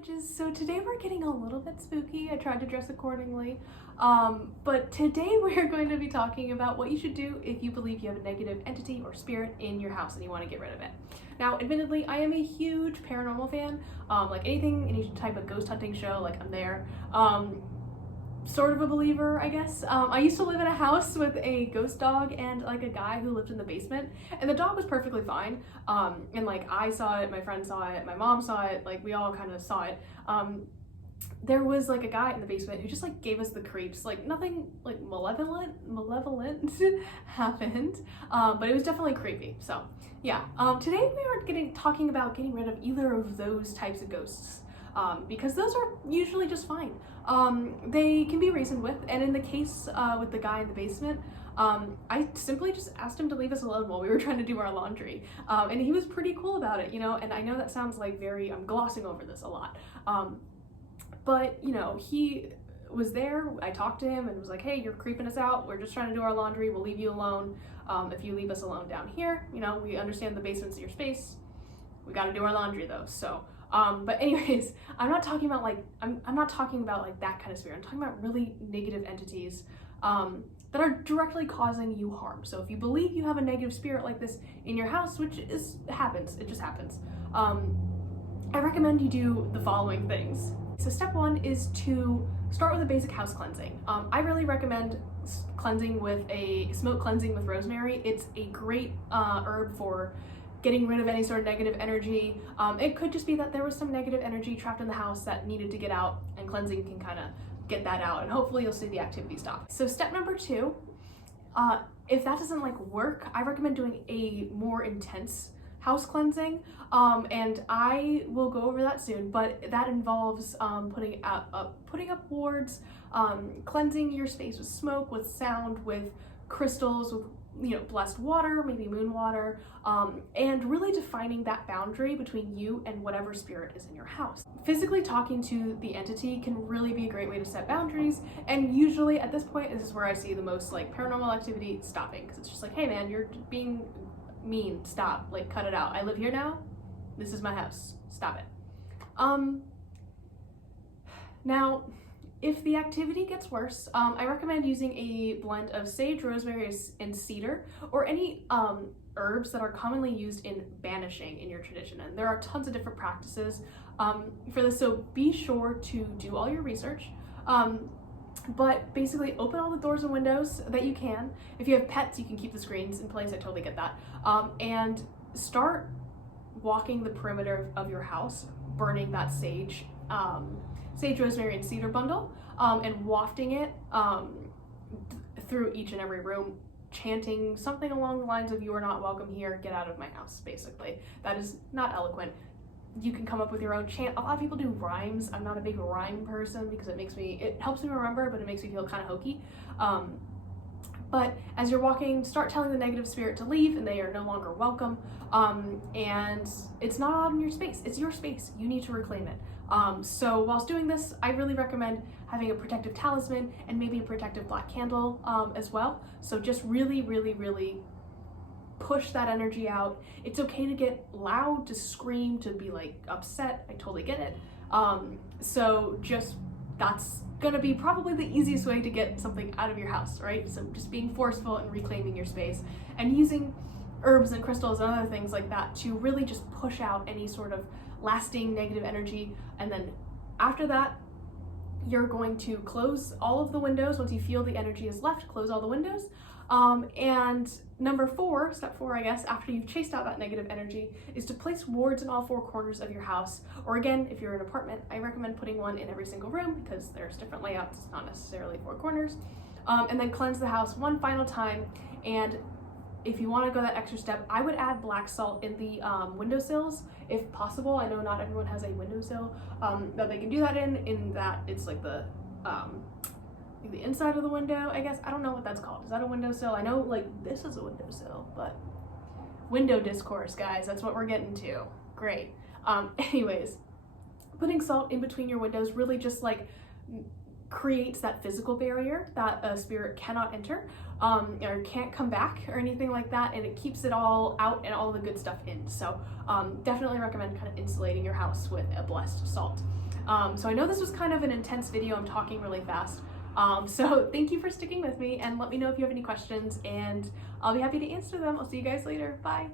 witches. So today we're getting a little bit spooky. I tried to dress accordingly. But today we're going to be talking about what you should do if you believe you have a negative entity or spirit in your house and you want to get rid of it. Now, admittedly, I am a huge paranormal fan. Like any type of ghost hunting show, like I'm there. Sort of a believer, I guess. I used to live in a house with a ghost dog and like a guy who lived in the basement, and the dog was perfectly fine. And like I saw it, my friend saw it, my mom saw it, like we all kind of saw it. There was like a guy in the basement who just like gave us the creeps. Like nothing like malevolent happened, but it was definitely creepy. So yeah, today we are talking about getting rid of either of those types of ghosts. Because those are usually just fine. They can be reasoned with, and in the case with the guy in the basement, I simply just asked him to leave us alone while we were trying to do our laundry, and he was pretty cool about it, you know, and I know that sounds like I'm glossing over this a lot, but, you know, he was there, I talked to him and was like, hey, you're creeping us out, we're just trying to do our laundry, we'll leave you alone, if you leave us alone down here, you know, we understand the basement's your space, we gotta do our laundry though, so. But anyways, I'm not talking about like, I'm not talking about like that kind of spirit. I'm talking about really negative entities that are directly causing you harm. So if you believe you have a negative spirit like this in your house, which happens, it just happens, I recommend you do the following things. So step one is to start with a basic house cleansing. I really recommend cleansing with smoke cleansing with rosemary. It's a great herb for getting rid of any sort of negative energy. It could just be that there was some negative energy trapped in the house that needed to get out, and cleansing can kind of get that out, and hopefully you'll see the activity stop. So step number two, if that doesn't like work, I recommend doing a more intense house cleansing, and I will go over that soon, but that involves putting up wards, cleansing your space with smoke, with sound, with crystals, with blessed water, maybe moon water, and really defining that boundary between you and whatever spirit is in your house. Physically talking to the entity can really be a great way to set boundaries, and usually at this point, this is where I see the most like paranormal activity stopping, because it's just like, hey man, you're being mean, stop, like cut it out. I live here now, this is my house, stop it. Now, if the activity gets worse, I recommend using a blend of sage, rosemary, and cedar, or any herbs that are commonly used in banishing in your tradition. And there are tons of different practices for this, so be sure to do all your research. But basically open all the doors and windows that you can. If you have pets, you can keep the screens in place, I totally get that. And start walking the perimeter of your house, burning that sage, rosemary, and cedar bundle, and wafting it through each and every room, chanting something along the lines of, you are not welcome here, get out of my house, basically. That is not eloquent. You can come up with your own chant. A lot of people do rhymes. I'm not a big rhyme person because it helps me remember, but it makes me feel kind of hokey. But as you're walking, start telling the negative spirit to leave, and they are no longer welcome. And it's not allowed in your space. It's your space. You need to reclaim it. So whilst doing this, I really recommend having a protective talisman and maybe a protective black candle as well. So just really, really, really push that energy out. It's okay to get loud, to scream, to be like upset. I totally get it. So just, that's gonna be probably the easiest way to get something out of your house, right? So just being forceful and reclaiming your space, and using herbs and crystals and other things like that to really just push out any sort of lasting negative energy. And then after that, you're going to close all of the windows. Once you feel the energy is left, close all the windows. And step four, I guess, after you've chased out that negative energy, is to place wards in all four corners of your house. Or again, if you're in an apartment, I recommend putting one in every single room because there's different layouts, not necessarily four corners. And then cleanse the house one final time. And if you want to go that extra step, I would add black salt in the windowsills if possible. I know not everyone has a windowsill that they can do that in that it's like the inside of the window, I guess. I don't know what that's called. Is that a windowsill? I know like this is a windowsill, but window discourse, guys, that's what we're getting to. Great. Anyways, putting salt in between your windows really just like creates that physical barrier that a spirit cannot enter or can't come back or anything like that, and it keeps it all out and all the good stuff in. So definitely recommend kind of insulating your house with a blessed salt. So I know this was kind of an intense video. I'm talking really fast. So thank you for sticking with me, and let me know if you have any questions, and I'll be happy to answer them. I'll see you guys later. Bye.